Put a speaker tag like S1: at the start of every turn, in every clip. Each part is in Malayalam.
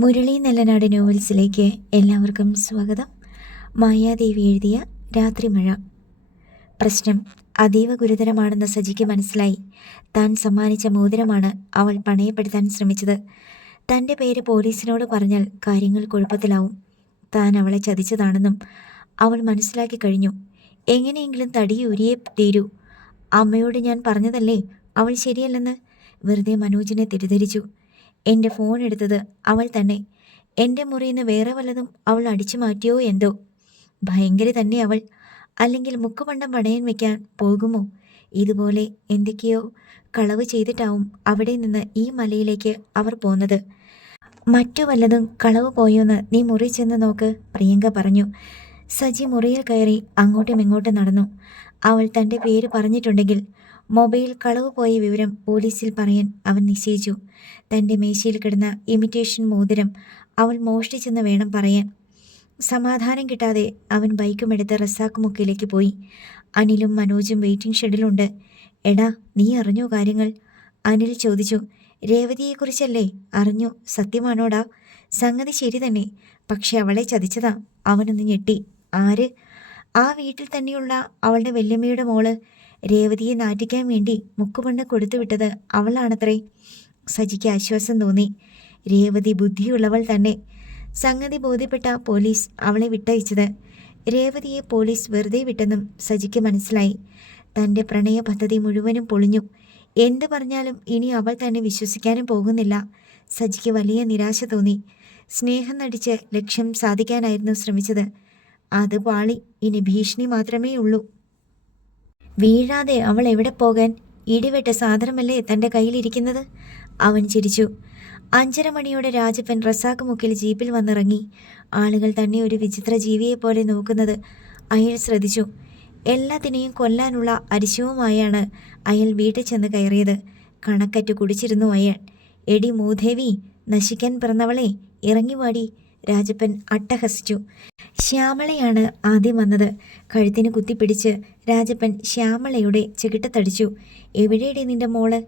S1: മുരളി നെല്ലനാട് നോവൽസിലേക്ക് എല്ലാവർക്കും സ്വാഗതം. മായാദേവി എഴുതിയ രാത്രിമഴ പ്രശ്നം അതീവ ഗുരുതരമാണെന്ന് സജിക്ക് മനസ്സിലായി. താൻ സമ്മാനിച്ച മോതിരമാണ് അവൾ പണയപ്പെടുത്താൻ ശ്രമിച്ചത്. തന്റെ പേര് പോലീസിനോട് പറഞ്ഞാൽ കാര്യങ്ങൾ കുഴപ്പത്തിലാവും. താൻ അവളെ ചതിച്ചതാണെന്നും അവൾ മനസ്സിലാക്കി കഴിഞ്ഞു. എങ്ങനെയെങ്കിലും തടിയൂരിയേ തീരൂ. അമ്മയോട് ഞാൻ പറഞ്ഞതല്ലേ? അവൾ ശരിയല്ലെന്ന് വെറുതെ മനോജിനെ തെറ്റിദ്ധരിച്ചു. എന്റെ ഫോൺ എടുത്തത് അവൾ തന്നെ. എന്റെ മുറിയിൽ നിന്ന് വേറെ വല്ലതും അവൾ അടിച്ചു മാറ്റിയോ എന്തോ? ഭയങ്കര തന്നെ അവൾ. അല്ലെങ്കിൽ മുക്കുപണ്ടം പണയൻ വെക്കാൻ പോകുമോ? ഇതുപോലെ എന്തൊക്കെയോ കളവ് ചെയ്തിട്ടാവും അവിടെ നിന്ന് ഈ മലയിലേക്ക് അവർ പോന്നത്. മറ്റു വല്ലതും കളവ് പോയോന്ന് നീ മുറി ചെന്ന് നോക്ക് പ്രിയങ്ക പറഞ്ഞു. സജി മുറിയിൽ കയറി അങ്ങോട്ടും ഇങ്ങോട്ടും നടന്നു. അവൾ തന്റെ പേര് പറഞ്ഞിട്ടുണ്ടെങ്കിൽ മൊബൈൽ കളവ് പോയ വിവരം പോലീസിൽ പറയാൻ അവൻ നിശ്ചയിച്ചു. തന്റെ മേശയിൽ കിടന്ന ഇമിറ്റേഷൻ മോതിരം അവൾ മോഷ്ടിച്ചെന്ന് വേണം പറയാൻ. സമാധാനം കിട്ടാതെ അവൻ ബൈക്കുമെടുത്ത് റസാക്ക് മുക്കിലേക്ക് പോയി. അനിലും മനോജും വെയിറ്റിംഗ് ഷെഡിലുണ്ട്. എടാ നീ അറിഞ്ഞോ കാര്യങ്ങൾ? അനിൽ ചോദിച്ചു. രേവതിയെക്കുറിച്ചല്ലേ? അറിഞ്ഞു? സത്യമാണോടാ? സംഗതി ശരി തന്നെ. പക്ഷെ അവളെ ചതിച്ചതാ. അവനൊന്ന് ഞെട്ടി. ആര്? ആ വീട്ടിൽ തന്നെയുള്ള അവളുടെ വല്യമ്മയുടെ മോൾ രേവതിയെ നാറ്റിക്കാൻ വേണ്ടി മുക്കുപണ്ണ കൊടുത്തുവിട്ടത് അവളാണത്രേ. സജിക്ക് ആശ്വാസം തോന്നി. രേവതി ബുദ്ധിയുള്ളവൾ തന്നെ. സംഗതി ബോധ്യപ്പെട്ട പോലീസ് അവളെ വിട്ടയച്ചത്. രേവതിയെ പോലീസ് വെറുതെ വിട്ടെന്നും സജിക്ക് മനസ്സിലായി. തന്റെ പ്രണയ പദ്ധതി മുഴുവനും പൊളിഞ്ഞു. എന്ത് പറഞ്ഞാലും ഇനി അവൾ തന്നെ വിശ്വസിക്കാനും പോകുന്നില്ല. സജിക്ക് വലിയ നിരാശ തോന്നി. സ്നേഹം നടിച്ച് ലക്ഷ്യം സാധിക്കാനായിരുന്നു ശ്രമിച്ചത്. അത് പാളി ഇനി ഭീഷണി മാത്രമേ ഉള്ളൂ വീഴാതെ അവൾ എവിടെ പോകാൻ ഇടിവെട്ട സാധനമല്ലേ തന്റെ കയ്യിലിരിക്കുന്നത്? അവൻ ചിരിച്ചു. അഞ്ചര മണിയോടെ രാജപ്പൻ റസാക്ക് മുക്കിൽ ജീപ്പിൽ വന്നിറങ്ങി. ആളുകൾ തന്നെ ഒരു വിചിത്ര ജീവിയെപ്പോലെ നോക്കുന്നത് അയാൾ ശ്രദ്ധിച്ചു. എല്ലാത്തിനെയും കൊല്ലാനുള്ള അരിശവുമായാണ് അയാൾ വീട്ടിൽ ചെന്ന് കയറിയത്. കണക്കറ്റ് കുടിച്ചിരുന്നു അയാൾ. എടി മൂദേവി നശിക്കാൻ പിറന്നവളെ ഇറങ്ങിവാടി രാജപ്പൻ അട്ടഹസിച്ചു. ശ്യാമളയാണ് ആദ്യം വന്നത്. കഴുത്തിന് കുത്തിപ്പിടിച്ച് രാജപ്പൻ ശ്യാമളയുടെ ചികിട്ടത്തടിച്ചു എവിടെയടി നിന്റെ മോൾ?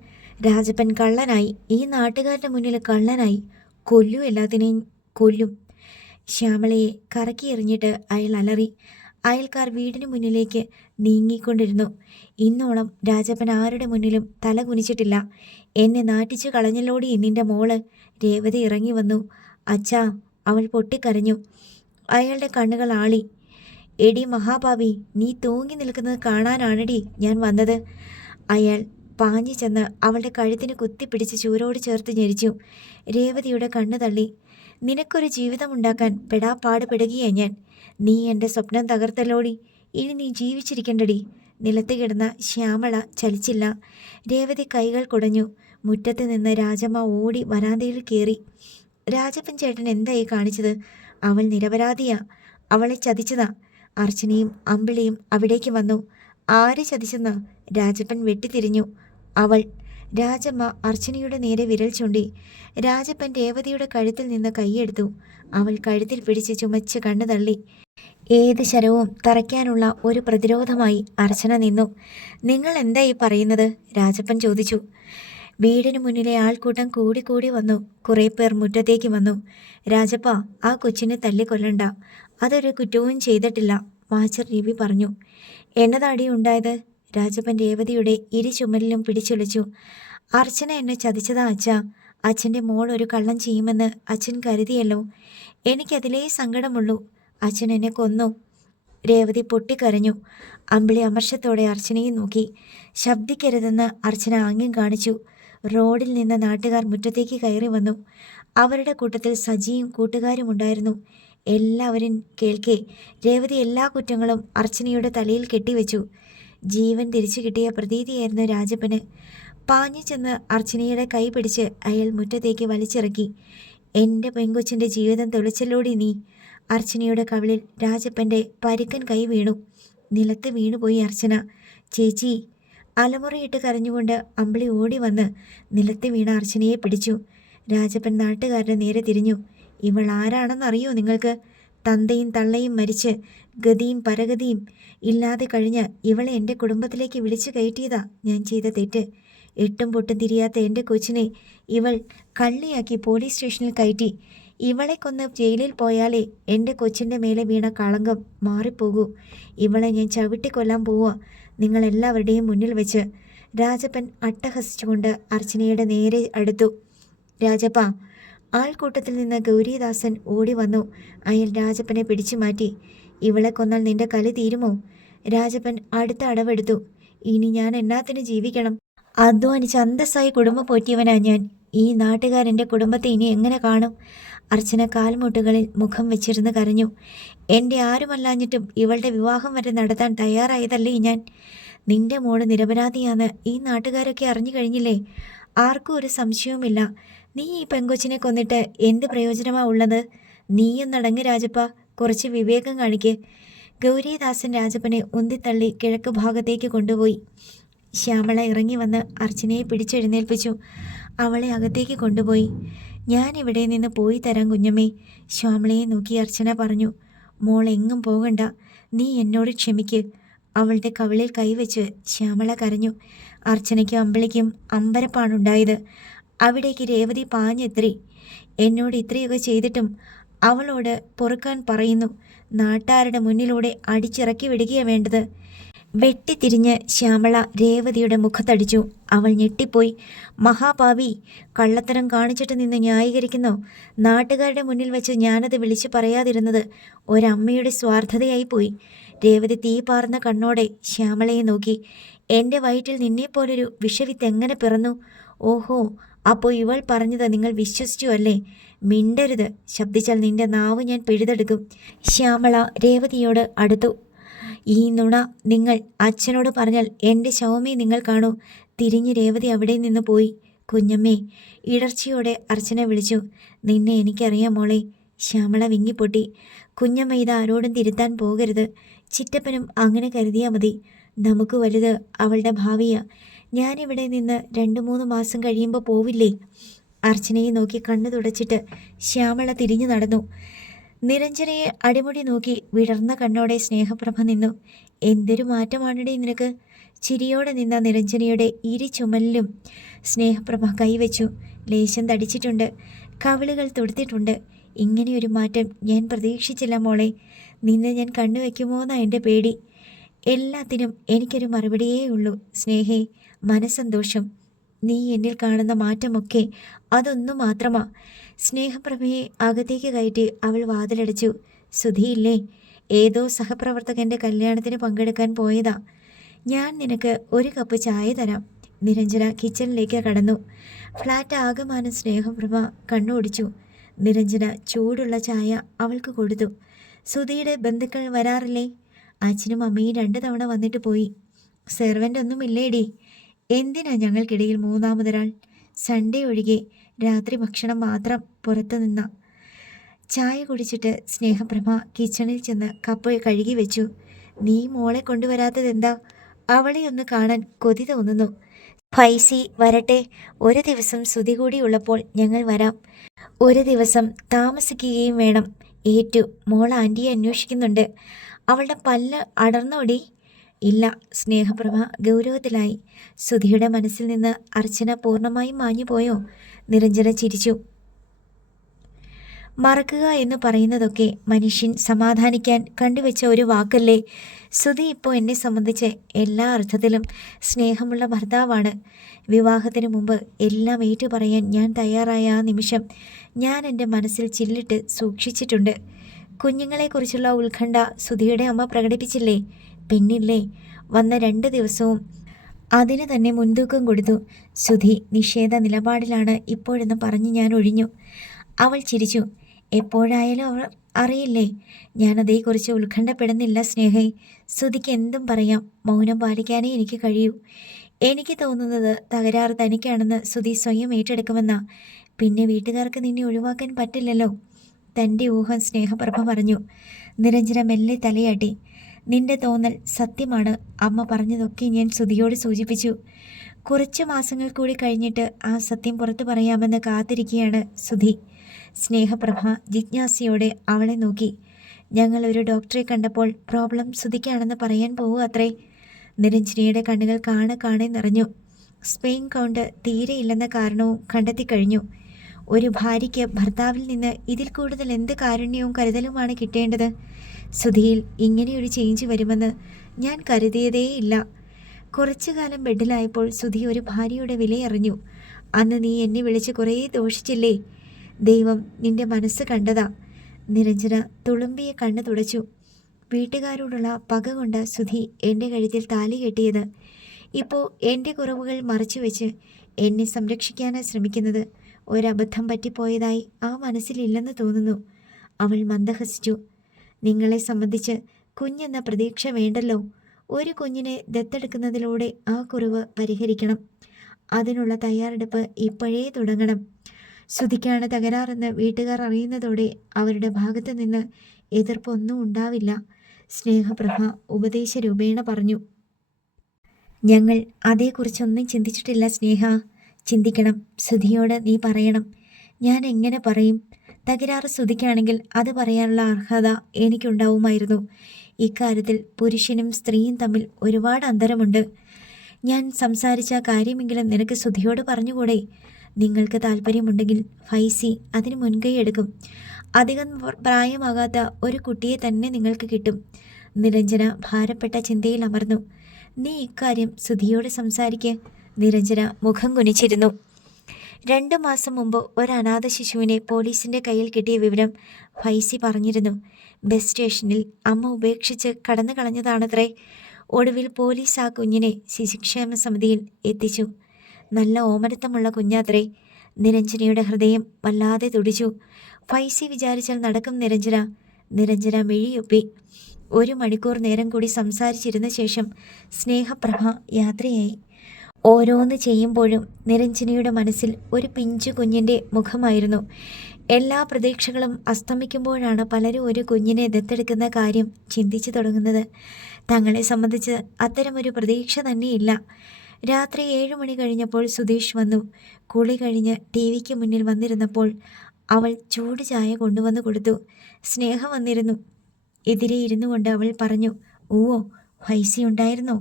S1: രാജപ്പൻ കള്ളനായി. ഈ നാട്ടുകാരുടെ മുന്നിൽ കള്ളനായി. കൊല്ലു എല്ലാത്തിനെയും കൊല്ലും. ശ്യാമളയെ കറക്കി എറിഞ്ഞിട്ട് അയാൾ അലറി. അയൽക്കാർ വീടിന് മുന്നിലേക്ക് നീങ്ങിക്കൊണ്ടിരുന്നു. ഇന്നോളം രാജപ്പൻ ആരുടെ മുന്നിലും തല കുനിച്ചിട്ടില്ല. എന്നെ നാട്ടിച്ചു കളഞ്ഞല്ലോടി നിന്റെ മോൾ? രേവതി ഇറങ്ങി വന്നു. അച്ഛാ അവൾ പൊട്ടിക്കരഞ്ഞു. അയാളുടെ കണ്ണുകൾ ആളി. എടി മഹാഭാവി നീ തൂങ്ങി നിൽക്കുന്നത് കാണാനാണെടി ഞാൻ വന്നത്. അയാൾ പാഞ്ഞു ചെന്ന് അവളുടെ കഴുത്തിന് കുത്തിപ്പിടിച്ച് ചൂരോട് ചേർത്ത് ഞെരിച്ചു. രേവതിയുടെ കണ്ണു തള്ളി. നിനക്കൊരു ജീവിതമുണ്ടാക്കാൻ പെടാപ്പാട് പെടുകയാ ഞാൻ. നീ എന്റെ സ്വപ്നം തകർത്തല്ലോടി. ഇനി നീ ജീവിച്ചിരിക്കണ്ടടി. നിലത്ത് കിടന്ന ശ്യാമള ചലിച്ചില്ല. രേവതി കൈകൾ കുടഞ്ഞു. മുറ്റത്ത് നിന്ന് രാജമ്മ ഓടി വരാന്തയിൽ കയറി രാജപ്പൻ ചേട്ടൻ എന്തായി കാണിച്ചത്? അവൾ നിരപരാധിയാ. അവളെ ചതിച്ചതാ. അർച്ചനയും അമ്പിളിയും അവിടേക്ക് വന്നു. ആര് ചതിച്ചെന്ന് രാജപ്പൻ വെട്ടിത്തിരിഞ്ഞു. അവൾ രാജമ്മ അർച്ചനയുടെ നേരെ വിരൽ ചൂണ്ടി. രാജപ്പൻ രേവതിയുടെ കഴുത്തിൽ നിന്ന് കൈയെടുത്തു അവൾ കഴുത്തിൽ പിടിച്ച് ചുമച്ച് കണ്ണു തള്ളി. ഏത് ശരവും തറയ്ക്കാനുള്ള ഒരു പ്രതിരോധമായി അർച്ചന നിന്നു. നിങ്ങൾ എന്തായി പറയുന്നത്? രാജപ്പൻ ചോദിച്ചു. വീടിനു മുന്നിലെ ആൾക്കൂട്ടം കൂടി കൂടി വന്നു. കുറേ പേർ മുറ്റത്തേക്ക് വന്നു. രാജപ്പ ആ കൊച്ചിനെ തല്ലിക്കൊല്ലണ്ട. അതൊരു കുറ്റവും ചെയ്തിട്ടില്ല വാച്ചർ രവി പറഞ്ഞു. എന്നതാടി ഉണ്ടായത്? രാജപ്പൻ രേവതിയുടെ ഇരു ചുമലിലും പിടിച്ചൊളിച്ചു. അർച്ചന എന്നെ ചതിച്ചതാ അച്ഛ. അച്ഛന്റെ മോൾ ഒരു കള്ളം ചെയ്യുമെന്ന് അച്ഛൻ കരുതിയല്ലോ. എനിക്കതിലേ സങ്കടമുള്ളൂ. അച്ഛൻ എന്നെ കൊന്നു. രേവതി പൊട്ടിക്കരഞ്ഞു. അമ്പിളി അമർഷത്തോടെ അർച്ചനയെ നോക്കി. ശബ്ദിക്കരുതെന്ന് അർച്ചന ആംഗ്യം കാണിച്ചു. റോഡിൽ നിന്ന് നാട്ടുകാർ മുറ്റത്തേക്ക് കയറി വന്നു. അവരുടെ കൂട്ടത്തിൽ സജിയും കൂട്ടുകാരും ഉണ്ടായിരുന്നു എല്ലാവരും കേൾക്കെ. രേവതി എല്ലാ കുറ്റങ്ങളും അർച്ചനയുടെ തലയിൽ കെട്ടിവെച്ചു. ജീവൻ തിരിച്ചു കിട്ടിയ പ്രതീതിയായിരുന്നു രാജപ്പന്. പാഞ്ഞു ചെന്ന് അർച്ചനയുടെ കൈ പിടിച്ച് അയാൾ മുറ്റത്തേക്ക് വലിച്ചിറക്കി. എന്റെ പെങ്കൊച്ചിന്റെ ജീവിതം തെളിച്ചല്ലോടി നീ. അർച്ചനയുടെ കവിളിൽ രാജപ്പന്റെ പരുക്കൻ കൈ വീണു. നിലത്ത് വീണുപോയി അർച്ചന. ചേച്ചി അലമുറയിട്ട് കരഞ്ഞുകൊണ്ട് അമ്പിളി ഓടി വന്ന് നിലത്ത് വീണ അർച്ചനയെ പിടിച്ചു. രാജപ്പൻ നാട്ടുകാരുടെ നേരെ തിരിഞ്ഞു. ഇവൾ ആരാണെന്നറിയോ നിങ്ങൾക്ക്? തന്തയും തള്ളയും മരിച്ച് ഗതിയും പരഗതിയും ഇല്ലാതെ കഴിഞ്ഞ് ഇവളെ എന്റെ കുടുംബത്തിലേക്ക് വിളിച്ചു കയറ്റിയതാ ഞാൻ ചെയ്ത തെറ്റ്. എട്ടും പൊട്ടും തിരിയാത്ത എന്റെ കൊച്ചിനെ ഇവൾ കള്ളിയാക്കി പോലീസ് സ്റ്റേഷനിൽ കയറ്റി. ഇവളെ കൊന്ന് ജയിലിൽ പോയാലേ എന്റെ കൊച്ചിന്റെ മേലെ വീണ കളങ്കം മാറിപ്പോകൂ. ഇവളെ ഞാൻ ചവിട്ടിക്കൊല്ലാൻ പോവുക നിങ്ങളെല്ലാവരുടെയും മുന്നിൽ വെച്ച് രാജപ്പൻ അട്ടഹസിച്ചുകൊണ്ട് അർച്ചനയുടെ നേരെ അടുത്തു. രാജപ്പ ആൾക്കൂട്ടത്തിൽ നിന്ന് ഗൗരീദാസൻ ഓടി വന്നു. അയാൾ രാജപ്പനെ പിടിച്ചു മാറ്റി. ഇവളെ കൊന്നാൽ നിന്റെ കലി തീരുമോ? രാജപ്പൻ അടുത്ത അടവെടുത്തു. ഇനി ഞാൻ എന്നാത്തിന് ജീവിക്കണം? അധ്വാനിച്ച് അന്തസ്സായി കുടുംബം പോറ്റിയവനാ ഞാൻ. ഈ നാട്ടുകാരെന്റെ കുടുംബത്തെ ഇനി എങ്ങനെ കാണും? അർച്ചന കാൽമുട്ടുകളിൽ മുഖം വെച്ചിരുന്ന് കരഞ്ഞു. എന്റെ ആരുമല്ലാഞ്ഞിട്ടും ഇവളുടെ വിവാഹം വരെ നടത്താൻ തയ്യാറായതല്ലേ ഞാൻ? നിന്റെ മോൾ നിരപരാധിയാന്ന് ഈ നാട്ടുകാരൊക്കെ അറിഞ്ഞു കഴിഞ്ഞില്ലേ? ആർക്കും ഒരു സംശയവുമില്ല. നീ ഈ പെങ്കൊച്ചിനെ കൊന്നിട്ട് എന്ത് പ്രയോജനമാ ഉള്ളത്? നീയും നീയൊന്നടങ്ങ് രാജപ്പ. കുറച്ച് വിവേകം കാണിക്ക്. ഗൗരീദാസൻ രാജപ്പനെ ഉന്തിത്തള്ളി കിഴക്ക് ഭാഗത്തേക്ക് കൊണ്ടുപോയി. ശ്യാമള ഇറങ്ങി വന്ന് അർച്ചനയെ പിടിച്ചെഴുന്നേൽപ്പിച്ചു. അവളെ അകത്തേക്ക് കൊണ്ടുപോയി. ഞാൻ ഇവിടെ നിന്ന് പോയി തരാം കുഞ്ഞമ്മേ ശ്യാമളയെ നോക്കി അർച്ചന പറഞ്ഞു. മോൾ എങ്ങും പോകണ്ട. നീ എന്നോട് ക്ഷമിക്ക്. അവളുടെ കവിളിൽ കൈവച്ച് ശ്യാമള കരഞ്ഞു. അർച്ചനയ്ക്കും അമ്പിളിക്കും അമ്പരപ്പാണുണ്ടായത്. അവിടേക്ക് രേവതി പാഞ്ഞെത്തി. എന്നോട് ഇത്രയൊക്കെ ചെയ്തിട്ടും അവളോട് പൊറുക്കാൻ പറയുന്നു. നാട്ടാരുടെ മുന്നിലൂടെ അടിച്ചിറക്കി വിടുകയാണ് വേണ്ടത്. വെട്ടിത്തിരിഞ്ഞ് ശ്യാമള രേവതിയുടെ മുഖത്തടിച്ചു. അവൾ ഞെട്ടിപ്പോയി. മഹാഭാവി കള്ളത്തരം കാണിച്ചിട്ട് നിന്ന് ന്യായീകരിക്കുന്നു? നാട്ടുകാരുടെ മുന്നിൽ വെച്ച് ഞാനത് വിളിച്ചു പറയാതിരുന്നത് ഒരമ്മയുടെ സ്വാർത്ഥതയായി പോയി രേവതി തീ പാർന്ന കണ്ണോടെ ശ്യാമളയെ നോക്കി. എന്റെ വയറ്റിൽ നിന്നെപ്പോലൊരു വിഷവിത്ത് എങ്ങനെ പിറന്നു? ഓഹോ അപ്പോൾ ഇവൾ പറഞ്ഞത് നിങ്ങൾ വിശ്വസിച്ചു അല്ലേ? മിണ്ടരുത്. ശബ്ദിച്ചാൽ നിന്റെ നാവ് ഞാൻ പിഴുതെടുക്കും. ശ്യാമള രേവതിയോട് അടുത്തു. ഈ നുണ നിങ്ങൾ അച്ഛനോട് പറഞ്ഞാൽ എന്റെ ശവമേ നിങ്ങൾ കാണൂ. തിരിഞ്ഞ് രേവതി അവിടെ നിന്ന് പോയി. കുഞ്ഞമ്മേ ഇടർച്ചയോടെ അർച്ചന വിളിച്ചു. നിന്നെ എനിക്കറിയാം മോളെ. ശ്യാമള വിങ്ങിപ്പൊട്ടി. കുഞ്ഞമ്മ ഇത് ആരോടും തിരുത്താൻ പോകരുത്. ചിറ്റപ്പനും അങ്ങനെ കരുതിയാൽ മതി. നമുക്ക് വലുത് അവളുടെ ഭാവിയാ. ഞാനിവിടെ നിന്ന് രണ്ട് മൂന്ന് മാസം കഴിയുമ്പോൾ പോവില്ലേ? അർച്ചനയെ നോക്കി കണ്ണു തുടച്ചിട്ട് ശ്യാമള തിരിഞ്ഞു നടന്നു. നിരഞ്ജനയെ അടിമുടി നോക്കി വിടർന്ന കണ്ണോടെ സ്നേഹപ്രഭ നിന്നു. എന്തൊരു മാറ്റമാണിടേ നിനക്ക്? ചിരിയോടെ നിന്ന നിരഞ്ജനയുടെ ഇരു ചുമലിലും സ്നേഹപ്രഭ കൈവച്ചു. ലേശം തടിച്ചിട്ടുണ്ട്. കവിളുകൾ തൊടുത്തിട്ടുണ്ട്. ഇങ്ങനെയൊരു മാറ്റം ഞാൻ പ്രതീക്ഷിച്ചില്ല മോളെ. നിന്നെ ഞാൻ കണ്ണുവെക്കുമോ എന്നാ എന്റെ പേടി. എല്ലാത്തിനും എനിക്കൊരു മറുപടിയേ ഉള്ളൂ സ്നേഹേ. മനസ്സന്തോഷം. നീ എന്നിൽ കാണുന്ന മാറ്റമൊക്കെ അതൊന്നു മാത്രമാ. സ്നേഹപ്രഭയെ അകത്തേക്ക് കയറ്റി അവൾ വാതിലടച്ചു. സുധിയില്ലേ ഏതോ സഹപ്രവർത്തകന്റെ കല്യാണത്തിന് പങ്കെടുക്കാൻ പോയതാ. ഞാൻ നിനക്ക് ഒരു കപ്പ് ചായ തരാം. നിരഞ്ജന കിച്ചണിലേക്ക് കടന്നു. ഫ്ലാറ്റ് ആകമാനം സ്നേഹപ്രഭ കണ്ണോടിച്ചു. നിരഞ്ജന ചൂടുള്ള ചായ അവൾക്ക് കൊടുത്തു. സുധിയുടെ ബന്ധുക്കൾ വരാറില്ലേ? അച്ഛനും അമ്മയും രണ്ട് തവണ വന്നിട്ട് പോയി. സെർവന്റ് ഒന്നും ഇല്ലേടി എന്തിനാ ഞങ്ങൾക്കിടയിൽ മൂന്നാമതൊരാൾ? സൺഡേ ഒഴികെ രാത്രി ഭക്ഷണം മാത്രം പുറത്തുനിന്ന ചായ കുടിച്ചിട്ട് സ്നേഹപ്രഭ കിച്ചണിൽ ചെന്ന് കപ്പ് കഴുകി വെച്ചു. നീ മോളെ കൊണ്ടുവരാത്തതെന്താ? അവളെ ഒന്ന് കാണാൻ കൊതി തോന്നുന്നു. ഫൈസി വരട്ടെ. ഒരു ദിവസം സുതി കൂടി ഉള്ളപ്പോൾ ഞങ്ങൾ വരാം. ഒരു ദിവസം താമസിക്കുകയും വേണം. ഏറ്റു മോൾ ആന്റിയെ അന്വേഷിക്കുന്നുണ്ട്. അവളുടെ പല്ല് അടർന്നോടി. ഇല്ല സ്നേഹപ്രഭ ഗൗരവത്തിലായി. സുധിയുടെ മനസ്സിൽ നിന്ന് അർച്ചന പൂർണമായും മാഞ്ഞുപോയോ? നിരഞ്ജന ചിരിച്ചു. മറക്കുക എന്ന് പറയുന്നതൊക്കെ മനുഷ്യൻ സമാധാനിക്കാൻ കണ്ടുവെച്ച ഒരു വാക്കല്ലേ? സുധി ഇപ്പോൾ എന്നെ സംബന്ധിച്ച് എല്ലാ അർത്ഥത്തിലും സ്നേഹമുള്ള ഭർത്താവാണ്. വിവാഹത്തിന് മുമ്പ് എല്ലാം ഏറ്റുപറയാൻ ഞാൻ തയ്യാറായ ആ നിമിഷം ഞാൻ എന്റെ മനസ്സിൽ ചില്ലിട്ട് സൂക്ഷിച്ചിട്ടുണ്ട്. കുഞ്ഞുങ്ങളെക്കുറിച്ചുള്ള ഉത്കണ്ഠ സുധിയുടെ അമ്മ പ്രകടിപ്പിച്ചില്ലേ? പിന്നില്ലേ? വന്ന രണ്ട് ദിവസവും അതിന് തന്നെ മുൻതൂക്കം കൊടുത്തു. സുധി നിഷേധ നിലപാടിലാണ് ഇപ്പോഴെന്ന് പറഞ്ഞ് ഞാൻ ഒഴിഞ്ഞു. അവൾ ചിരിച്ചു. എപ്പോഴായാലും അവർ അറിയില്ലേ? ഞാനതേക്കുറിച്ച് ഉത്കണ്ഠപ്പെടുന്നില്ല സ്നേഹേ. സുധിക്ക് എന്തും പറയാം. മൗനം പാലിക്കാനേ എനിക്ക് കഴിയൂ. എനിക്ക് തോന്നുന്നത് തകരാറ് തനിക്കാണെന്ന് സുധി സ്വയം ഏറ്റെടുക്കുമെന്നാ. പിന്നെ വീട്ടുകാർക്ക് നിന്നെ ഒഴിവാക്കാൻ പറ്റില്ലല്ലോ. തന്റെ ഊഹം സ്നേഹപ്രഭ പറഞ്ഞു. നിരഞ്ജന മെല്ലെ തലയാട്ടി. നിന്റെ തോന്നൽ സത്യമാണ്. അമ്മ പറഞ്ഞതൊക്കെ ഞാൻ ശ്രുതിയോട് സൂചിപ്പിച്ചു. കുറച്ച് മാസങ്ങൾ കൂടി കഴിഞ്ഞിട്ട് ആ സത്യം പുറത്തു പറയാമെന്ന് കാത്തിരിക്കുകയാണ് സുധി സ്നേഹപ്രഭ ജിജ്ഞാസയോടെ അവളെ നോക്കി. ഞങ്ങൾ ഒരു ഡോക്ടറെ കണ്ടപ്പോൾ പ്രോബ്ലം സുധിക്കാണെന്ന് പറയാൻ പോവുക അത്രേ. നിരഞ്ജനിയുടെ കണ്ണുകൾ കാണെ കാണെ നിറഞ്ഞു. സ്പെയിൻ കൗണ്ട് തീരെയില്ലെന്ന കാരണവും കണ്ടെത്തി കഴിഞ്ഞു. ഒരു ഭാര്യയ്ക്ക് ഭർത്താവിൽ നിന്ന് ഇതിൽ കൂടുതൽ എന്ത് കാരുണ്യവും കരുതലുമാണ് കിട്ടേണ്ടത്? സുധിയിൽ ഇങ്ങനെയൊരു ചേഞ്ച് വരുമെന്ന് ഞാൻ കരുതിയതേയില്ല. കുറച്ചു കാലം ബെഡിലായപ്പോൾ സുധി ഒരു ഭാര്യയുടെ വിലയറിഞ്ഞു. അന്ന് നീ എന്നെ വിളിച്ച് കുറേ ദോഷിച്ചില്ലേ? ദൈവം നിന്റെ മനസ്സ് കണ്ടതാ. നിരഞ്ജന തുളുമ്പിയ കണ്ണു തുടച്ചു. വീട്ടുകാരോടുള്ള പക കൊണ്ട് സുധി എന്റെ കഴുത്തിൽ താലി കെട്ടിയത്. ഇപ്പോൾ എന്റെ കുറവുകൾ മറച്ചു വെച്ച് എന്നെ സംരക്ഷിക്കാനാണ് ശ്രമിക്കുന്നത്. ഒരബദ്ധം പറ്റിപ്പോയതായി ആ മനസ്സിലില്ലെന്ന് തോന്നുന്നു. അവൾ മന്ദഹസിച്ചു. നിങ്ങളെ സംബന്ധിച്ച് കുഞ്ഞെന്ന പ്രതീക്ഷ വേണ്ടല്ലോ. ഒരു കുഞ്ഞിനെ ദത്തെടുക്കുന്നതിലൂടെ ആ കുറവ് പരിഹരിക്കണം. അതിനുള്ള തയ്യാറെടുപ്പ് ഇപ്പോഴേ തുടങ്ങണം. ശ്രുതിക്കാണ് തകരാറെന്ന് വീട്ടുകാർ അറിയുന്നതോടെ അവരുടെ ഭാഗത്തു നിന്ന് എതിർപ്പൊന്നും ഉണ്ടാവില്ല. സ്നേഹപ്രഭ ഉപദേശ രൂപേണ പറഞ്ഞു. ഞങ്ങൾ അതേക്കുറിച്ചൊന്നും ചിന്തിച്ചിട്ടില്ല സ്നേഹ. ചിന്തിക്കണം. ശ്രുതിയോട് നീ പറയണം. ഞാൻ എങ്ങനെ പറയും? തകരാറ് സ്തുതിക്കാണെങ്കിൽ അത് പറയാനുള്ള അർഹത എനിക്കുണ്ടാവുമായിരുന്നു. ഇക്കാര്യത്തിൽ പുരുഷനും സ്ത്രീയും തമ്മിൽ ഒരുപാട് അന്തരമുണ്ട്. ഞാൻ സംസാരിച്ച കാര്യമെങ്കിലും നിനക്ക് ശ്രുതിയോട് പറഞ്ഞുകൂടെ? നിങ്ങൾക്ക് താല്പര്യമുണ്ടെങ്കിൽ ഫൈസി അതിന് മുൻകൈ എടുക്കും. അധികം പ്രായമാകാത്ത ഒരു കുട്ടിയെ തന്നെ നിങ്ങൾക്ക് കിട്ടും. നിരഞ്ജന ഭാരപ്പെട്ട ചിന്തയിൽ അമർന്നു. നീ ഇക്കാര്യം സുധിയോട് സംസാരിക്കേ. നിരഞ്ജന മുഖം കുനിച്ചിരുന്നു. രണ്ടു മാസം മുമ്പ് ഒരു അനാഥ ശിശുവിനെ പോലീസിന്റെ കയ്യിൽ കിട്ടിയ വിവരം ഫൈസി പറഞ്ഞിരുന്നു. ബസ് സ്റ്റേഷനിൽ അമ്മ ഉപേക്ഷിച്ച് കടന്നു കളഞ്ഞതാണത്രേ. ഒടുവിൽ പോലീസ് ആ കുഞ്ഞിനെ ശിശുക്ഷേമ സമിതിയിൽ എത്തിച്ചു. നല്ല ഓമരത്തമുള്ള കുഞ്ഞാത്രേ. നിരഞ്ജനയുടെ ഹൃദയം വല്ലാതെ തുടിച്ചു. ഫൈസി വിചാരിച്ചാൽ നടക്കും നിരഞ്ജന. നിരഞ്ജന മിഴിയൊപ്പി. ഒരു മണിക്കൂർ നേരം കൂടി സംസാരിച്ചിരുന്ന ശേഷം സ്നേഹപ്രഭ യാത്രയായി. ഓരോന്ന് ചെയ്യുമ്പോഴും നിരഞ്ജനയുടെ മനസ്സിൽ ഒരു പിഞ്ചു കുഞ്ഞിന്റെ മുഖമായിരുന്നു. എല്ലാ പ്രതീക്ഷകളും അസ്തമിക്കുമ്പോഴാണ് പലരും ഒരു കുഞ്ഞിനെ ദത്തെടുക്കുന്ന കാര്യം ചിന്തിച്ചു തുടങ്ങുന്നത്. തങ്ങളെ സംബന്ധിച്ച് അത്തരമൊരു പ്രതീക്ഷ തന്നെയില്ല. രാത്രി ഏഴു മണി കഴിഞ്ഞപ്പോൾ സുധീഷ് വന്നു. കുളി കഴിഞ്ഞ് ടി വിക്ക് മുന്നിൽ വന്നിരുന്നപ്പോൾ അവൾ ചൂട് ചായ കൊണ്ടുവന്ന് കൊടുത്തു. സ്നേഹം വന്നിരുന്നു. എതിരെ ഇരുന്നു കൊണ്ട് അവൾ പറഞ്ഞു ഊവോ വൈസി ഉണ്ടായിരുന്നോ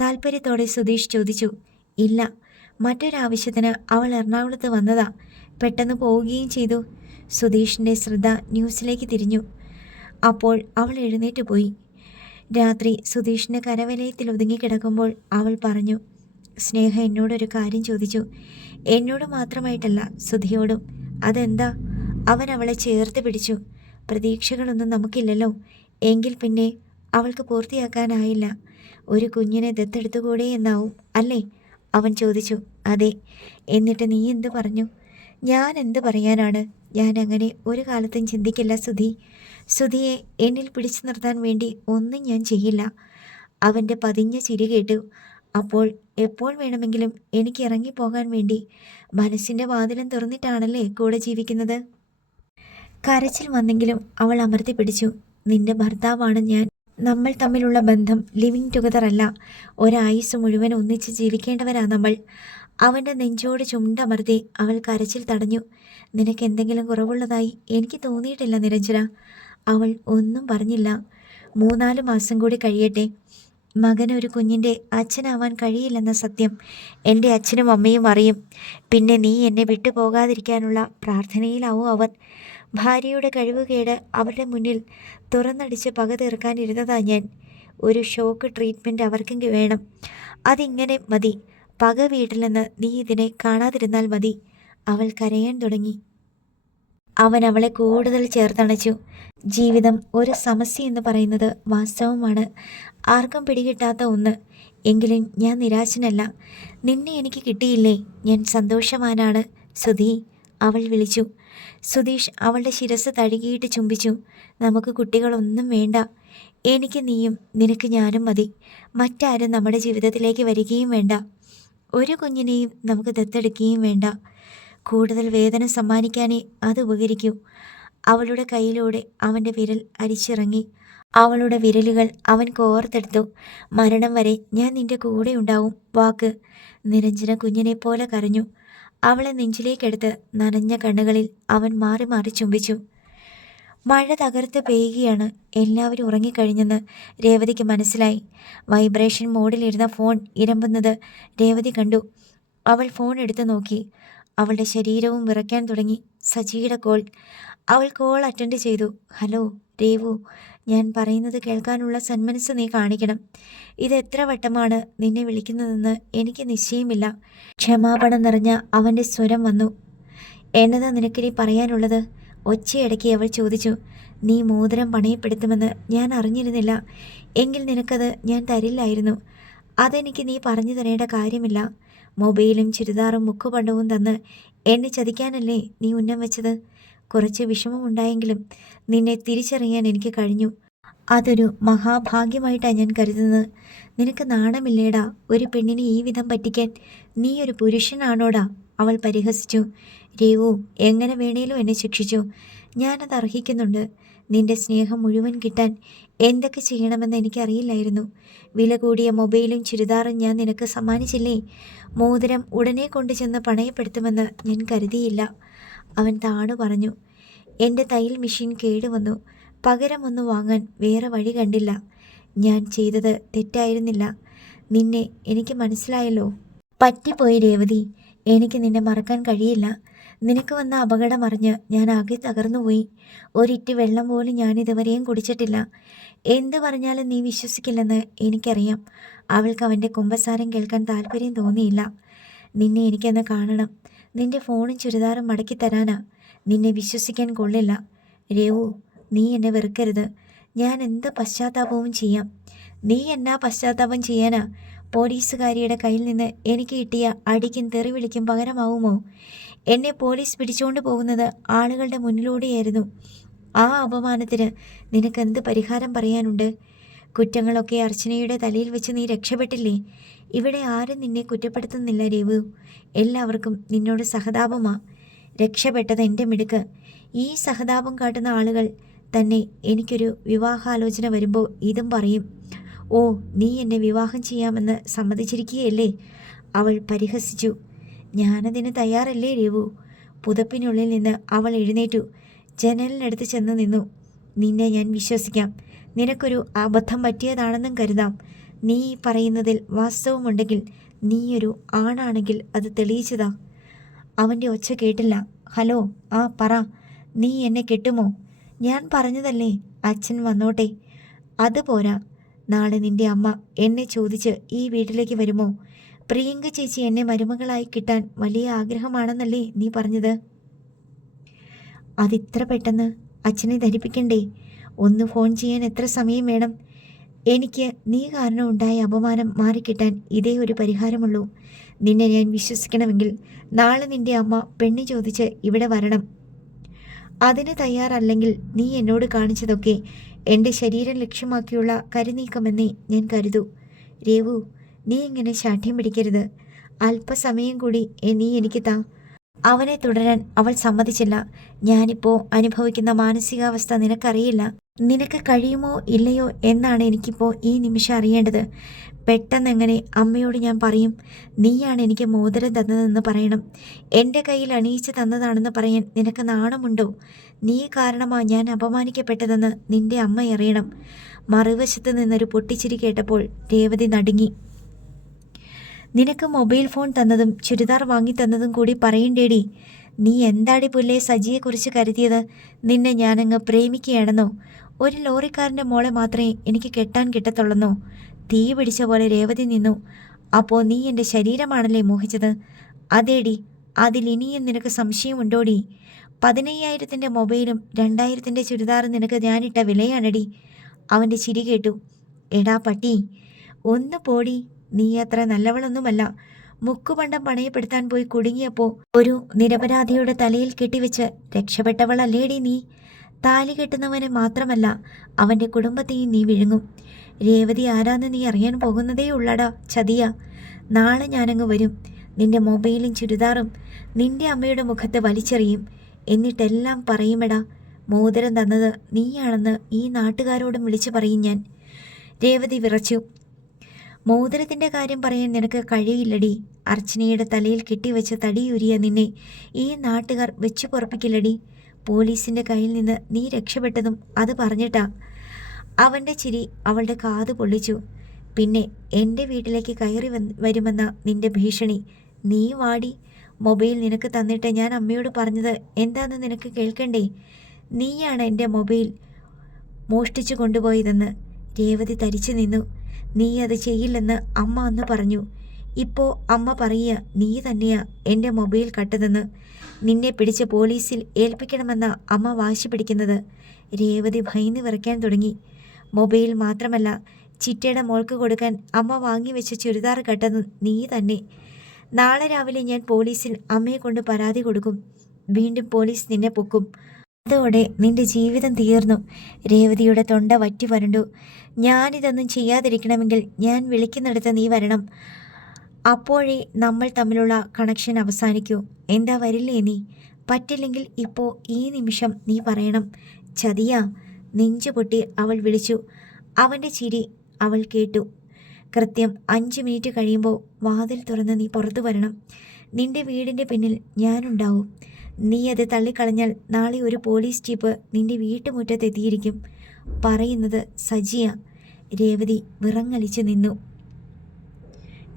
S1: താല്പര്യത്തോടെ സുധീഷ് ചോദിച്ചു. ഇല്ല. മറ്റൊരാവശ്യത്തിന് അവൾ എറണാകുളത്ത് വന്നതാ. പെട്ടെന്ന് പോവുകയും ചെയ്തു. സുധീഷിന്റെ ശ്രദ്ധ ന്യൂസിലേക്ക് തിരിഞ്ഞു. അപ്പോൾ അവൾ എഴുന്നേറ്റ് പോയി. രാത്രി സുധീഷിന്റെ കരവലയത്തിൽ ഒതുങ്ങിക്കിടക്കുമ്പോൾ അവൾ പറഞ്ഞു സ്നേഹ എന്നോടൊരു കാര്യം ചോദിച്ചു. എന്നോട് മാത്രമായിട്ടല്ല സുധിയോടും. അതെന്താ? അവൻ അവളെ ചേർത്ത് പിടിച്ചു. പ്രതീക്ഷകളൊന്നും നമുക്കില്ലല്ലോ. എങ്കിൽ പിന്നെ അവൾക്ക് പൂർത്തിയാക്കാനായില്ല. ഒരു കുഞ്ഞിനെ ദത്തെടുത്തുകൂടെ എന്നാവും അല്ലേ? അവൻ ചോദിച്ചു അതെ എന്നിട്ട് നീ എന്ത് പറഞ്ഞു? ഞാൻ എന്ത് പറയാനാണ്? ഞാൻ അങ്ങനെ ഒരു കാലത്തും ചിന്തിക്കില്ല സുധി. സുധിയെ എന്നിൽ പിടിച്ചു നിർത്താൻ വേണ്ടി ഒന്നും ഞാൻ ചെയ്യില്ല. അവന്റെ പതിഞ്ഞ ചിരി കേട്ടു. അപ്പോൾ എപ്പോൾ വേണമെങ്കിലും എനിക്ക് ഇറങ്ങിപ്പോകാൻ വേണ്ടി മനസ്സിന്റെ വാതിലും തുറന്നിട്ടാണല്ലേ കൂടെ ജീവിക്കുന്നത്? കരച്ചിൽ വന്നെങ്കിലും അവൾ അമർത്തി പിടിച്ചു. നിന്റെ ഭർത്താവാണ് ഞാൻ നമ്മൾ തമ്മിലുള്ള ബന്ധം ലിവിങ് ടുഗദർ അല്ല. ഒരായുസ് മുഴുവൻ ഒന്നിച്ച് ജീവിക്കേണ്ടവരാ നമ്മൾ. അവന്റെ നെഞ്ചോട് ചുണ്ടമർത്തി അവൾ കരച്ചിൽ തടഞ്ഞു. നിനക്ക് എന്തെങ്കിലും കുറവുള്ളതായി എനിക്ക് തോന്നിയിട്ടില്ല നിരഞ്ജന അവൾ ഒന്നും പറഞ്ഞില്ല. മൂന്നാൽ മാസം കൂടി കഴിയട്ടെ. മകൻ ഒരു കുഞ്ഞിന്റെ അച്ഛനാവാൻ കഴിയില്ലെന്ന സത്യം എന്റെ അച്ഛനും അമ്മയും അറിയും. പിന്നെ നീ എന്നെ വിട്ടുപോകാതിരിക്കാനുള്ള പ്രാർത്ഥനയിലാവും അവൻ. ഭാര്യയുടെ കഴിവുകേട് അവരുടെ മുന്നിൽ തുറന്നടിച്ച് പക തീർക്കാനിരുന്നതാ ഞാൻ. ഒരു ഷോക്ക് ട്രീറ്റ്മെന്റ് അവർക്കെങ്കിൽ വേണം. അതിങ്ങനെ മതി. പക നിന്ന് നീ ഇതിനെ കാണാതിരുന്നാൽ മതി. അവൾ കരയാൻ തുടങ്ങി. അവൻ അവളെ കൂടുതൽ ചേർത്തണച്ചു. ജീവിതം ഒരു സമസ്യ എന്ന് പറയുന്നത് വാസ്തവമാണ്. ആർക്കും പിടികിട്ടാത്ത ഒന്ന്. എങ്കിലും ഞാൻ നിരാശനല്ല. നിന്നെ എനിക്ക് കിട്ടിയില്ലേ? ഞാൻ സന്തോഷവാനാണ്. സുധി അവൾ വിളിച്ചു. സുധീഷ് അവളുടെ ശിരസ് തഴുകിയിട്ട് ചുംബിച്ചു. നമുക്ക് കുട്ടികളൊന്നും വേണ്ട. എനിക്ക് നീയും നിനക്ക് ഞാനും മതി. മറ്റാരും നമ്മുടെ ജീവിതത്തിലേക്ക് വരികയും വേണ്ട. ഒരു കുഞ്ഞിനെയും നമുക്ക് ദത്തെടുക്കുകയും വേണ്ട. കൂടുതൽ വേദന സമ്മാനിക്കാനേ അത് ഉപകരിക്കൂ. അവളുടെ കയ്യിലൂടെ അവന്റെ വിരൽ അരിച്ചിറങ്ങി അവളുടെ വിരലുകൾ അവൻ കോർത്തെടുത്തു. മരണം വരെ ഞാൻ നിന്റെ കൂടെ ഉണ്ടാവും. വാക്ക്. നിരഞ്ജന കുഞ്ഞിനെ പോലെ കരഞ്ഞു. അവളെ നെഞ്ചിലേക്കെടുത്ത് നനഞ്ഞ കണ്ണുകളിൽ അവൻ മാറി മാറി ചുംബിച്ചു. മഴ തകർത്ത് പെയ്യുകയാണ് എല്ലാവരും ഉറങ്ങിക്കഴിഞ്ഞെന്ന് രേവതിക്ക് മനസ്സിലായി. വൈബ്രേഷൻ മോഡിലിരുന്ന ഫോൺ ഇരമ്പുന്നത് രേവതി കണ്ടു. അവൾ ഫോൺ എടുത്തു നോക്കി. അവളുടെ ശരീരവും വിറയ്ക്കാൻ തുടങ്ങി. സജിയുടെ കോൾ. അവൾ കോൾ അറ്റൻഡ് ചെയ്തു. ഹലോ രേവു. ഞാൻ പറയുന്നത് കേൾക്കാനുള്ള സന്മനസ് നീ കാണിക്കണം. ഇത് എത്ര വട്ടമാണ് നിന്നെ വിളിക്കുന്നതെന്ന് എനിക്ക് നിശ്ചയമില്ല. ക്ഷമാപണം നിറഞ്ഞ അവന്റെ സ്വരം വന്നു. എന്നതാ നിനക്കിനി പറയാനുള്ളത്? ഒച്ചയടക്കി അവൾ ചോദിച്ചു. നീ മോതിരം പണയപ്പെടുത്തുമെന്ന് ഞാൻ അറിഞ്ഞിരുന്നില്ല. എങ്കിൽ നിനക്കത് ഞാൻ തരില്ലായിരുന്നു. അതെനിക്ക് നീ പറഞ്ഞു തരേണ്ട കാര്യമില്ല. മൊബൈലും ചുരിദാറും മുക്കുപണ്ടവും തന്ന് എന്നെ ചതിക്കാനല്ലേ നീ ഉന്നം വെച്ചത്? കുറച്ച് വിഷമമുണ്ടായെങ്കിലും നിന്നെ തിരിച്ചറിയാൻ എനിക്ക് കഴിഞ്ഞു. അതൊരു മഹാഭാഗ്യമായിട്ടാണ് ഞാൻ കരുതുന്നത്. നിനക്ക് നാണമില്ലേടാ ഒരു പെണ്ണിനെ ഈ വിധം പറ്റിക്കാൻ? നീ ഒരു പുരുഷനാണോടാ? അവൾ പരിഹസിച്ചു. രേവു എങ്ങനെ വേണേലും എന്നെ ശിക്ഷിച്ചു. ഞാനത് അർഹിക്കുന്നുണ്ട്. നിന്റെ സ്നേഹം മുഴുവൻ കിട്ടാൻ എന്തൊക്കെ ചെയ്യണമെന്ന് എനിക്കറിയില്ലായിരുന്നു. വില കൂടിയ മൊബൈലും ചുരിദാറും ഞാൻ നിനക്ക് സമ്മാനിച്ചില്ലേ? മോതിരം ഉടനെ കൊണ്ടുചെന്ന് പണയപ്പെടുത്തുമെന്ന് ഞാൻ കരുതിയില്ല. അവൻ താണു പറഞ്ഞു. എന്റെ തയ്യൽ മെഷീൻ കേടുവന്നു. പകരം ഒന്ന് വാങ്ങാൻ വേറെ വഴി കണ്ടില്ല. ഞാൻ ചെയ്തത് തെറ്റായിരുന്നില്ല. നിന്നെ എനിക്ക് മനസ്സിലായല്ലോ. പറ്റിപ്പോയി രേവതി. എനിക്ക് നിന്നെ മറക്കാൻ കഴിയില്ല. നിനക്ക് വന്ന അപകടം അറിഞ്ഞ് ഞാൻ ആകെ തകർന്നുപോയി. ഒരിറ്റ് വെള്ളം പോലും ഞാൻ ഇതുവരെയും കുടിച്ചിട്ടില്ല. എന്ത് പറഞ്ഞാലും നീ വിശ്വസിക്കില്ലെന്ന് എനിക്കറിയാം. അവൾക്ക് അവന്റെ കുമ്പസാരം കേൾക്കാൻ താല്പര്യം തോന്നിയില്ല. നിന്നെ എനിക്കെന്ന് കാണണം. നിന്റെ ഫോണും ചുരിദാറും മടക്കി തരാനാ. നിന്നെ വിശ്വസിക്കാൻ കൊള്ളില്ല. രേവു നീ എന്നെ വെറുക്കരുത്. ഞാൻ എന്ത് പശ്ചാത്താപവും ചെയ്യാം. നീ എന്നാ പശ്ചാത്താപം ചെയ്യാനാ? പോലീസുകാരിയുടെ കയ്യിൽ നിന്ന് എനിക്ക് കിട്ടിയ അടിക്കും തെറി വിളിക്കും പകരമാവുമോ? എന്നെ പോലീസ് പിടിച്ചുകൊണ്ട് പോകുന്നത് ആളുകളുടെ മുന്നിലൂടെയായിരുന്നു. ആ അപമാനത്തിന് നിനക്ക് എന്ത് പരിഹാരം പറയാനുണ്ട്? കുറ്റങ്ങളൊക്കെ അർച്ചനയുടെ തലയിൽ വെച്ച് നീ രക്ഷപ്പെട്ടില്ലേ? ഇവിടെ ആരും നിന്നെ കുറ്റപ്പെടുത്തുന്നില്ല രേവു എല്ലാവർക്കും നിന്നോട് സഹതാപമാ. രക്ഷപ്പെട്ടത് എന്റെ മിടുക്ക്. ഈ സഹതാപം കാട്ടുന്ന ആളുകൾ തന്നെ എനിക്കൊരു വിവാഹാലോചന വരുമ്പോൾ ഇതും പറയും. ഓ നീ എന്നെ വിവാഹം ചെയ്യാമെന്ന് സമ്മതിച്ചിരിക്കുകയല്ലേ? അവൾ പരിഹസിച്ചു. ഞാനതിന് തയ്യാറല്ലേ രേവു പുതപ്പിനുള്ളിൽ നിന്ന് അവൾ എഴുന്നേറ്റു. ജനലിനടുത്ത് ചെന്ന് നിന്നു. നിന്നെ ഞാൻ വിശ്വസിക്കാം. നിനക്കൊരു അബദ്ധം പറ്റിയതാണെന്നും കരുതാം. നീ പറയുന്നതിൽ വാസ്തവമുണ്ടെങ്കിൽ നീയൊരു ആണാണെങ്കിൽ അത് തെളിയിച്ചതാ. അവന്റെ ഒച്ച കേട്ടില്ല. ഹലോ ആ പറ. നീ എന്നെ കെട്ടുമോ? ഞാൻ പറഞ്ഞതല്ലേ അച്ഛൻ വന്നോട്ടെ. അത് പോരാ. നാളെ നിന്റെ അമ്മ എന്നെ ചോദിച്ച് ഈ വീട്ടിലേക്ക് വരുമോ? പ്രിയങ്ക ചേച്ചി എന്നെ മരുമകളായി കിട്ടാൻ വലിയ ആഗ്രഹമാണെന്നല്ലേ നീ പറഞ്ഞത്? അതിത്ര പെട്ടെന്ന് അച്ഛനെ ധരിപ്പിക്കണ്ടേ? ഒന്ന് ഫോൺ ചെയ്യാൻ എത്ര സമയം വേണം? എനിക്ക് നീ കാരണം ഉണ്ടായ അപമാനം മാറിക്കിട്ടാൻ ഇതേ ഒരു പരിഹാരമുള്ളൂ. നിന്നെ ഞാൻ വിശ്വസിക്കണമെങ്കിൽ നാളെ നിന്റെ അമ്മ പെണ്ണി ചോദിച്ച് ഇവിടെ വരണം. അതിന് തയ്യാറല്ലെങ്കിൽ നീ എന്നോട് കാണിച്ചതൊക്കെ എന്റെ ശരീരം ലക്ഷ്യമാക്കിയുള്ള കരുനീക്കമെന്നേ ഞാൻ കരുതൂ. രേവു നീ ഇങ്ങനെ ശാഠ്യം പിടിക്കരുത്. അല്പസമയം കൂടി നീ എനിക്ക് താ. അവനെ തുടരാൻ അവൾ സമ്മതിച്ചില്ല. ഞാനിപ്പോൾ അനുഭവിക്കുന്ന മാനസികാവസ്ഥ നിനക്കറിയില്ല. നിനക്ക് കഴിയുമോ ഇല്ലയോ എന്നാണ് എനിക്കിപ്പോൾ ഈ നിമിഷം അറിയേണ്ടത്. പെട്ടെന്നെങ്ങനെ അമ്മയോട് ഞാൻ പറയും നീയാണ് എനിക്ക് മോതിരം തന്നതെന്ന് പറയണം. എന്റെ കയ്യിൽ അണിയിച്ച് തന്നതാണെന്ന് പറയാൻ നിനക്ക് നാണമുണ്ടോ? നീ കാരണമാ ഞാൻ അപമാനിക്കപ്പെട്ടതെന്ന് നിന്റെ അമ്മ അറിയണം. മറുവശത്ത് നിന്നൊരു പൊട്ടിച്ചിരി കേട്ടപ്പോൾ രേവതി നടുങ്ങി. നിനക്ക് മൊബൈൽ ഫോൺ തന്നതും ചുരിദാർ വാങ്ങി തന്നതും കൂടി പറയണ്ടേടി. നീ എന്താടി പുല്ലേ സജിയെക്കുറിച്ച് കരുതിയത്? നിന്നെ ഞാനങ്ങ് പ്രേമിക്കുകയാണെന്നോ? ഒരു ലോറിക്കാരന്റെ മോളെ മാത്രമേ എനിക്ക് കെട്ടാൻ കിട്ടത്തുള്ളെന്നോ? തീ പിടിച്ച പോലെ രേവതി നിന്നു. അപ്പോൾ നീ എന്റെ ശരീരമാണല്ലേ മോഹിച്ചത്? അതേടി അതിൽ ഇനിയും നിനക്ക് സംശയമുണ്ടോടി? പതിനയ്യായിരത്തിന്റെ മൊബൈലും രണ്ടായിരത്തിന്റെ ചുരിദാറും നിനക്ക് ഞാനിട്ട വിലയാണടി. അവന്റെ ചിരി കേട്ടു. എടാ പട്ടി ഒന്ന് പോടി. നീ അത്ര നല്ലവളൊന്നുമല്ല. മുക്കുപണ്ടം പണയപ്പെടുത്താൻ പോയി കുടുങ്ങിയപ്പോൾ ഒരു നിരപരാധിയുടെ തലയിൽ കെട്ടിവെച്ച് രക്ഷപ്പെട്ടവളല്ലേടി നീ. താലി കെട്ടുന്നവനെ മാത്രമല്ല അവന്റെ കുടുംബത്തെയും നീ വിഴുങ്ങും. രേവതി ആരാന്ന് നീ അറിയാൻ പോകുന്നതേ ഉള്ളടാ ചതിയ. നാളെ ഞാനങ്ങ് വരും. നിന്റെ മൊബൈലും ചുരിദാറും നിന്റെ അമ്മയുടെ മുഖത്ത് വലിച്ചെറിയും. എന്നിട്ടെല്ലാം പറയുമെടാ മോതിരം തന്നത് നീയാണെന്ന് ഈ നാട്ടുകാരോടും വിളിച്ചു പറയും ഞാൻ. രേവതി വിറച്ചു. മോതിരത്തിന്റെ കാര്യം പറയാൻ നിനക്ക് കഴിയില്ലടി. അർച്ചനയുടെ തലയിൽ കെട്ടിവെച്ച തടിയുരിയ നിന്നെ ഈ നാട്ടുകാർ വെച്ചു പുറപ്പിക്കില്ലടി. പോലീസിന്റെ കയ്യിൽ നിന്ന് നീ രക്ഷപ്പെട്ടതും അത് പറഞ്ഞിട്ടാ. അവന്റെ ചിരി അവളുടെ കാത് പൊള്ളിച്ചു. പിന്നെ എന്റെ വീട്ടിലേക്ക് കയറി വരുമെന്ന നിന്റെ ഭീഷണി. നീ വാടി. മൊബൈൽ നിനക്ക് തന്നിട്ട് ഞാൻ അമ്മയോട് പറഞ്ഞത് എന്താണെന്ന് നിനക്ക് കേൾക്കണ്ടേ? നീയാണ് എന്റെ മൊബൈൽ മോഷ്ടിച്ചു കൊണ്ടുപോയതെന്ന് രേവതി തരിച്ചു നിന്നു. നീ അത് ചെയ്യില്ലെന്ന് അമ്മ അന്ന് പറഞ്ഞു. ഇപ്പോൾ അമ്മ പറയുക നീ തന്നെയാ എന്റെ മൊബൈൽ കട്ടതെന്ന്. നിന്നെ പിടിച്ച് പോലീസിൽ ഏൽപ്പിക്കണമെന്ന അമ്മ വാശി പിടിക്കുന്നത്. രേവതി ഭയന്ന് വിറയ്ക്കാൻ തുടങ്ങി. മൊബൈൽ മാത്രമല്ല ചിറ്റയുടെ മോൾക്ക് കൊടുക്കാൻ അമ്മ വാങ്ങി വെച്ച ചുരിദാർ കട്ടത് നീ തന്നെ. നാളെ രാവിലെ ഞാൻ പോലീസിൽ അമ്മയെ കൊണ്ട് പരാതി കൊടുക്കും. വീണ്ടും പോലീസ് നിന്നെ പൊക്കും. അതോടെ നിന്റെ ജീവിതം തീർന്നു. രേവതിയുടെ തൊണ്ട വറ്റി വരണ്ടു. ഞാനിതൊന്നും ചെയ്യാതിരിക്കണമെങ്കിൽ ഞാൻ വിളിക്കുന്നിടത്ത് നീ വരണം. അപ്പോഴേ നമ്മൾ തമ്മിലുള്ള കണക്ഷൻ അവസാനിക്കൂ. എന്താ വരില്ലേ നീ? പറ്റില്ലെങ്കിൽ ഇപ്പോൾ ഈ നിമിഷം നീ പറയണം. ചതിയ നെഞ്ചു പൊട്ടി അവൾ വിളിച്ചു. അവന്റെ ചിരി അവൾ കേട്ടു. കൃത്യം അഞ്ച് മിനിറ്റ് കഴിയുമ്പോൾ വാതിൽ തുറന്ന് നീ പുറത്തു വരണം. നിന്റെ വീടിന്റെ പിന്നിൽ ഞാനുണ്ടാവും. നീ അത് തള്ളിക്കളഞ്ഞാൽ നാളെ ഒരു പോലീസ് ജീപ്പ് നിന്റെ വീട്ടുമുറ്റത്തെത്തിയിരിക്കും പറയുന്നത് സജിയ. രേവതി വിറങ്ങലിച്ചു നിന്നു.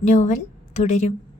S1: നോവൽ തുടരും.